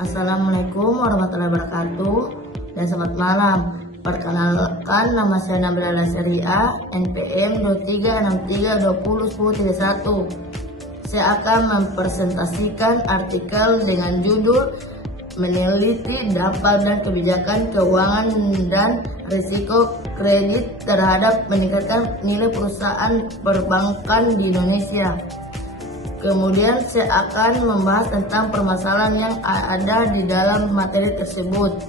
Assalamualaikum warahmatullahi wabarakatuh dan selamat malam. Perkenalkan, nama saya Nabila Syariah, NPM 2363201031. Saya akan mempresentasikan artikel dengan judul Meneliti dampak dan kebijakan keuangan dan risiko kredit terhadap meningkatkan nilai perusahaan perbankan di Indonesia. Kemudian saya akan membahas tentang permasalahan yang ada di dalam materi tersebut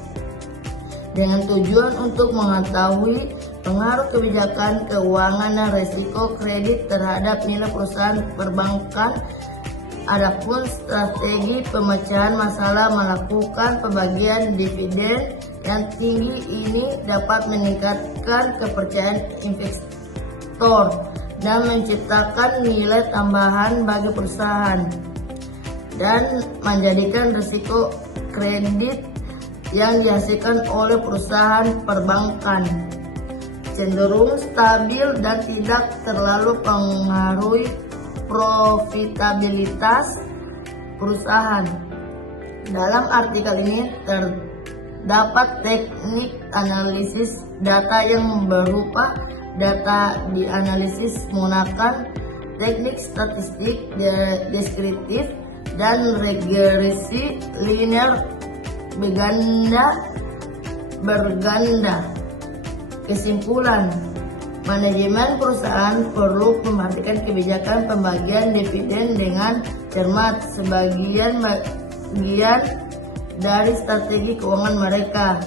dengan tujuan untuk mengetahui pengaruh kebijakan keuangan dan risiko kredit terhadap nilai perusahaan perbankan. Adapun strategi pemecahan masalah melakukan pembagian dividen yang tinggi ini dapat meningkatkan kepercayaan investor dan menciptakan nilai tambahan bagi perusahaan dan menjadikan risiko kredit yang dihasilkan oleh perusahaan perbankan cenderung stabil dan tidak terlalu mempengaruhi profitabilitas perusahaan. Dalam artikel ini terdapat teknik analisis data yang berupa data dianalisis menggunakan teknik statistik deskriptif dan regresi linear berganda. Kesimpulan, manajemen perusahaan perlu memperhatikan kebijakan pembagian dividen dengan cermat sebagian dari strategi keuangan mereka.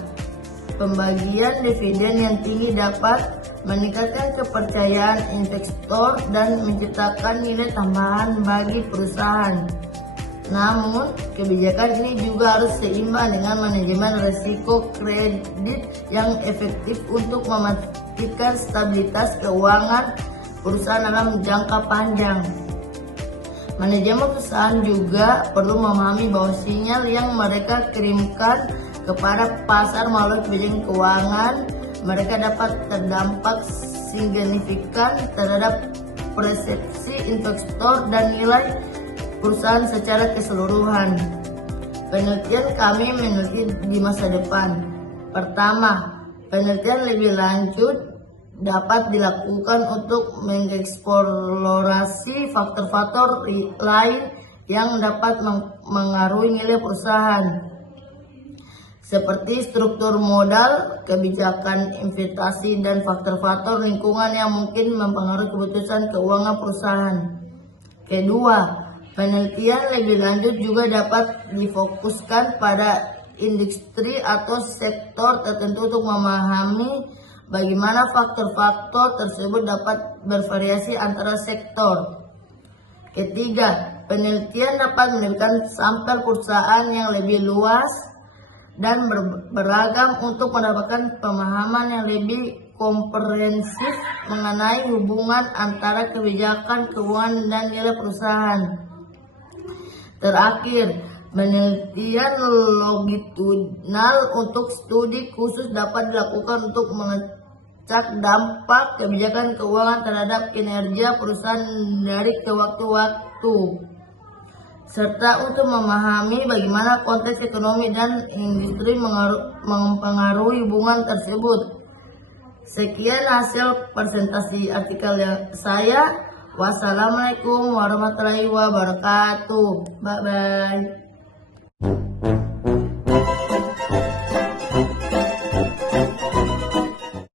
Pembagian dividen yang tinggi dapat meningkatkan kepercayaan investor dan menciptakan nilai tambahan bagi perusahaan. Namun, kebijakan ini juga harus seimbang dengan manajemen risiko kredit yang efektif untuk memastikan stabilitas keuangan perusahaan dalam jangka panjang. Manajemen perusahaan juga perlu memahami bahwa sinyal yang mereka kirimkan kepada pasar melalui kebijakan keuangan mereka dapat terdampak signifikan terhadap persepsi investor dan nilai perusahaan secara keseluruhan. Penelitian kami meneliti di masa depan. Pertama, penelitian lebih lanjut dapat dilakukan untuk mengeksplorasi faktor-faktor lain yang dapat mengaruhi nilai perusahaan, seperti struktur modal, kebijakan investasi, dan faktor-faktor lingkungan yang mungkin mempengaruhi keputusan keuangan perusahaan. Kedua, penelitian lebih lanjut juga dapat difokuskan pada industri atau sektor tertentu untuk memahami bagaimana faktor-faktor tersebut dapat bervariasi antara sektor. Ketiga, penelitian dapat menunjukkan sampel perusahaan yang lebih luas dan beragam untuk mendapatkan pemahaman yang lebih komprehensif mengenai hubungan antara kebijakan keuangan dan nilai perusahaan. Terakhir, penelitian longitudinal untuk studi khusus dapat dilakukan untuk mengecek dampak kebijakan keuangan terhadap kinerja perusahaan dari ke waktu-waktu, serta untuk memahami bagaimana konteks ekonomi dan industri mempengaruhi hubungan tersebut. Sekian hasil presentasi artikel saya. Wassalamualaikum warahmatullahi wabarakatuh. Bye-bye.